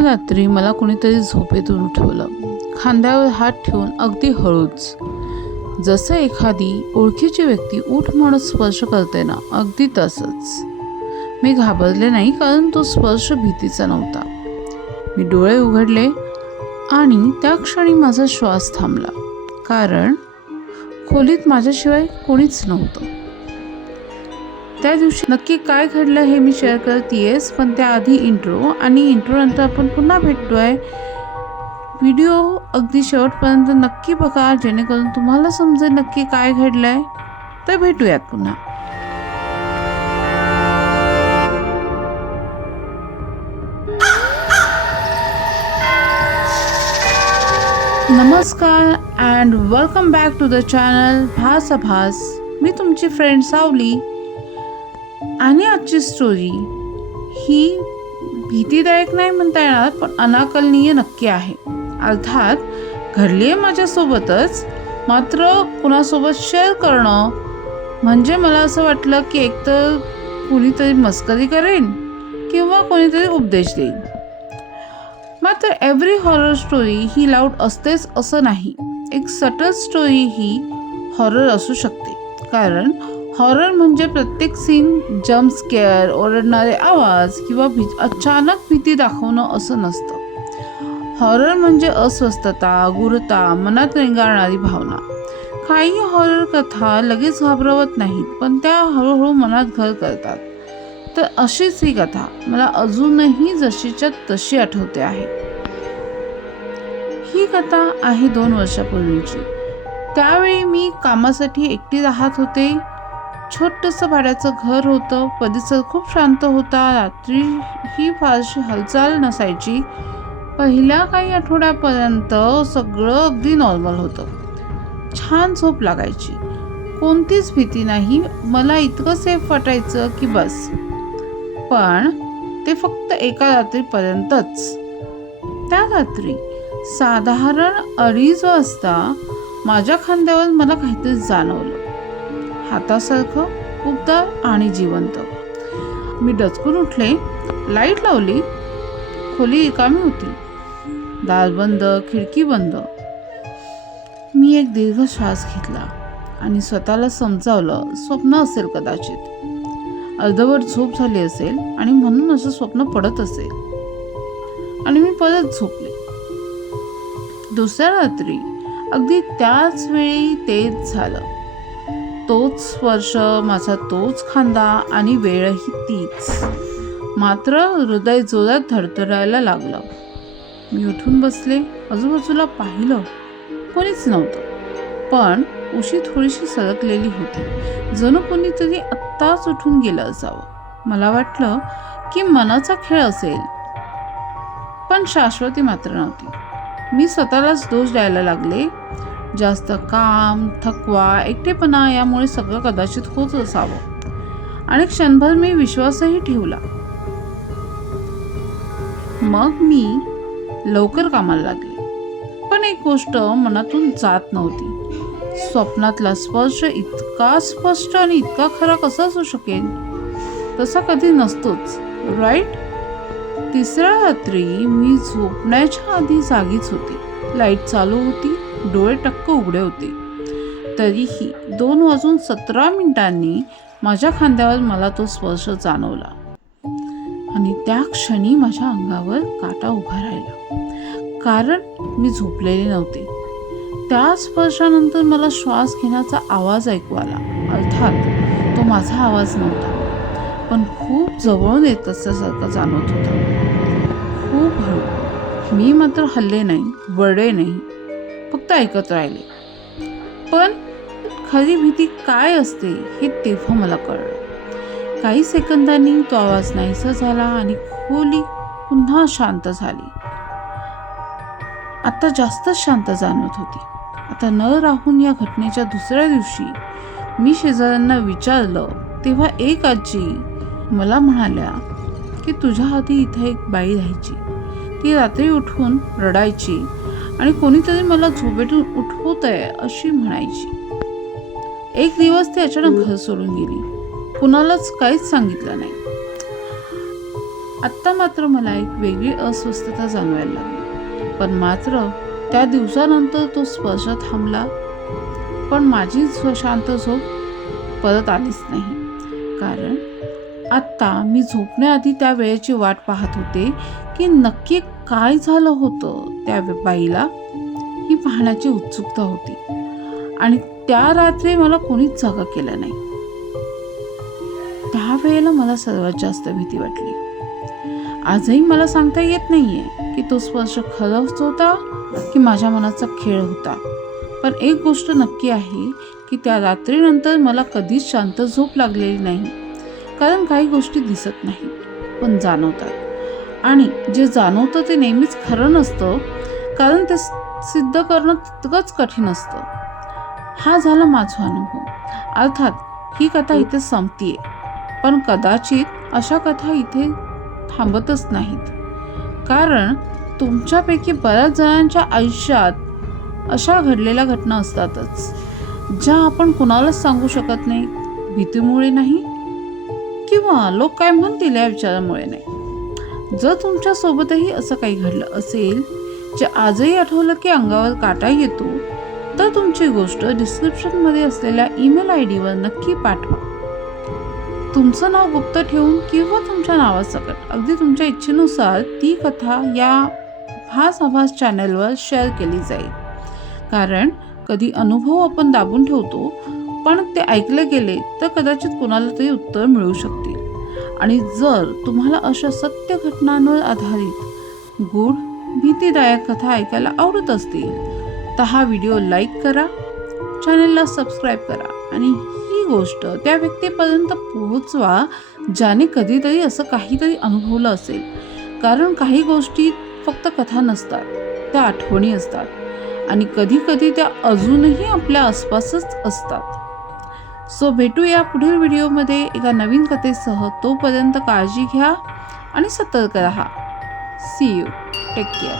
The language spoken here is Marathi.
रात्री मला कोणीतरी झोपेतून उठवलं, खांद्यावर हात ठेवून अगदी हळूच, जसं एखादी ओळखीची व्यक्ती उठ म्हणून स्पर्श करते ना, अगदी तसंच. मी घाबरले नाही, कारण तो स्पर्श भीतीचा नव्हता. मी डोळे उघडले आणि त्या क्षणी माझा श्वास थांबला, कारण खोलीत माझ्याशिवाय कोणीच नव्हतं. त्या दिवशी नक्की काय घडलं हे मी शेअर करतेयच, पण त्याआधी इंट्रो, आणि इंट्रोनंतर आपण पुन्हा भेटतोय. व्हिडिओ अगदी शेवटपर्यंत नक्की बघा, जेणेकरून तुम्हाला समजेल नक्की काय घडलंय. तर भेटूयात पुन्हा. नमस्कार and welcome back to the channel Bhas. मी तुमची फ्रेंड सावली. आणि आजची स्टोरी ही भीतीदायक नाही म्हणता येणार, पण अनाकलनीय नक्की आहे. अर्थात घडली आहे माझ्यासोबतच, मात्र कुणासोबत शेअर करणं म्हणजे मला असं वाटलं की एकतर कोणीतरी मस्करी करेन किंवा कोणीतरी उपदेश देईल. मात्र एव्हरी हॉरर स्टोरी ही लाऊड असतेच असं नाही. एक सटल स्टोरी ही हॉरर असू शकते, कारण हॉरर म्हणजे प्रत्येक सीन जम्प स्केअर, ओरडणारे आवाज किंवा अचानक भीती दाखवणं असं नसतं. हॉरर म्हणजे अस्वस्थता, गूढता, मनात रेंगाळणारी भावना. काही हॉरर कथा लगेच घाबरवत नाहीत, पण त्या हळूहळू मनात घर करतात. तर अशीच ही कथा मला अजूनही जशीच्या तशी आठवते आहे. ही कथा आहे 2 वर्षापूर्वीची. त्यावेळी मी कामासाठी एकटी राहत होते. छोटंसं भाड्याचं घर होतं. परिसर खूप शांत होता. रात्री ही फारशी हालचाल नसायची. पहिल्या काही आठवड्यापर्यंत सगळं अगदी नॉर्मल होतं. छान झोप लागायची, कोणतीच भीती नाही. मला इतकं सेफ वाटायचं की बस. पण ते फक्त एका रात्रीपर्यंतच. त्या रात्री साधारण 2:30 वाजता माझ्या खांद्यावर मला काहीतरी जाणवलं, हातासारखं, उबदार आणि जिवंत. मी डचकून उठले, लाईट लावली. खोली रिकामी होती, दार बंद, खिडकी बंद. मी एक दीर्घ श्वास घेतला आणि स्वतःला समजावलं स्वप्न असेल कदाचित. अर्धवट झोप झाली असेल आणि म्हणून असं स्वप्न पडत असेल. आणि मी परत झोपले. दुसऱ्या रात्री अगदी त्याच वेळी तेच झालं. तोच स्पर्श, माझा तोच खांदा आणि वेळही तीच. मात्र हृदय जोरात धडधडायला लागलं. मी उठून बसले, आजूबाजूला पाहिलं, कोणीच नव्हतं. पण उशी थोडीशी सरकलेली होती, जणू कोणीतरी आत्ताच उठून गेलं असावं. मला वाटलं की मनाचा खेळ असेल, पण शाश्वती मात्र नव्हती. मी स्वतःलाच दोष द्यायला लागले. जास्त काम, थकवा, एकटेपणा यामुळे सगळं कदाचित होत असावं. आणि क्षणभर मी विश्वासही ठेवला. मग मी लवकर कामाला लागले. पण एक गोष्ट मनातून जात नव्हती. स्वप्नातला स्पर्श इतका स्पष्ट आणि इतका खरा कसा असू शकेल? तसा कधी नसतोच, राईट? तिसऱ्या रात्री मी झोपण्याच्या आधी जागीच होते. लाईट चालू होती, डोळे टक्क उघडे होते. तरीही 2:17 माझ्या खांद्यावर मला तो स्पर्श जाणवला. आणि त्या क्षणी माझ्या अंगावर काटा उभा राहिला, कारण मी झोपलेले नव्हते. त्या स्पर्शानंतर मला श्वास घेण्याचा आवाज ऐकू आला. अर्थात तो माझा आवाज नव्हता, पण खूप जवळून येत असल्यासारखं जाणवत होता. खूप हळू. मी मात्र हल्ले नाही, वळले नाही, फक्त ऐकत राहिले. पण खरी भीती काय असते हे तेव्हा मला कळलं. काही सेकंदांनी तो आवाज नाहीसा झाला आणि खोली पुन्हा शांत झाली. आता जास्त शांत जाणवत होती. आता न राहून या घटनेच्या दुसऱ्या दिवशी मी शेजाऱ्यांना विचारलं, तेव्हा एक आजी मला म्हणाल्या की तुझ्या आधी इथे एक बाई राहायची. ती रात्री उठून रडायची आणि कोणीतरी मला झोपेतून उठवतंय अशी म्हणायची. एक दिवस ती अचानक घर सोडून गेली. कुणालाच काहीच सांगितलं नाही. आत्ता मात्र मला एक वेगळी अस्वस्थता जाणवायला लागली. पण मात्र त्या दिवसानंतर तो स्पर्श थांबला, पण माझी शांत झोप परत आलीच नाही. कारण आत्ता मी झोपण्याआधी त्या वेळेची वाट पाहत होते की नक्की काय झालं होतं त्या बाईला, ही पाहण्याची उत्सुकता होती. आणि त्या रात्री मला कोणीच जागा केलं नाही. त्यावेळेला मला सर्वात जास्त भीती वाटली. आजही मला सांगता येत नाहीये की तो स्पर्श खरंच होता की माझ्या मनाचा खेळ होता. पण एक गोष्ट नक्की आहे की त्या रात्रीनंतर मला कधीच शांत झोप लागलेली नाही. कारण काही गोष्टी दिसत नाहीत पण जाणवतात, आणि जे जाणवतं ते नेहमीच खरं नसतं, कारण ते सिद्ध करणं तितकंच कठीण असतं. हा झाला माझा अनुभव. अर्थात ही कथा इथे संपतीये, पण कदाचित अशा कथा इथे थांबतच नाहीत. कारण तुमच्यापैकी बऱ्याच जणांच्या आयुष्यात अशा घडलेल्या घटना असतातच, ज्या आपण कुणालाच सांगू शकत नाही. भीतीमुळे नाही किंवा लोक काय म्हणतील या विचारामुळे नाही. जर तुमच्या सोबतही असं काही घडलं असेल जे आजही आठवलं की अंगावर काटा येतो, तर तुमची गोष्ट डिस्क्रिप्शनमध्ये असलेल्या ईमेल ID वर नक्की पाठवा. तुमचं नाव गुप्त ठेवून किंवा तुमच्या नावासकट अगदी तुमच्या इच्छेनुसार ती कथा या भास आभास चॅनलवर शेअर केली जाईल. कारण कधी अनुभव आपण दाबून ठेवतो, पण ते ऐकले गेले तर कदाचित कोणाला तरी उत्तर मिळू शकते. आणि जर तुम्हाला अशा सत्य घटनांवर आधारित गूढ भीतीदायक कथा ऐकायला आवडत असतील तर हा व्हिडिओ लाईक करा, चॅनलला सबस्क्राईब करा आणि ही गोष्ट त्या व्यक्तीपर्यंत पोहोचवा ज्याने कधीतरी असं काहीतरी अनुभवलं असेल. कारण काही गोष्टी फक्त कथा नसतात, त्या आठवणी असतात आणि कधी कधी त्या अजूनही आपल्या आसपासच असतात. सो भेटूया पुढील व्हिडिओमध्ये एका नवीन कथेसह. तोपर्यंत काळजी घ्या आणि सतर्क राहा. See you. Take care.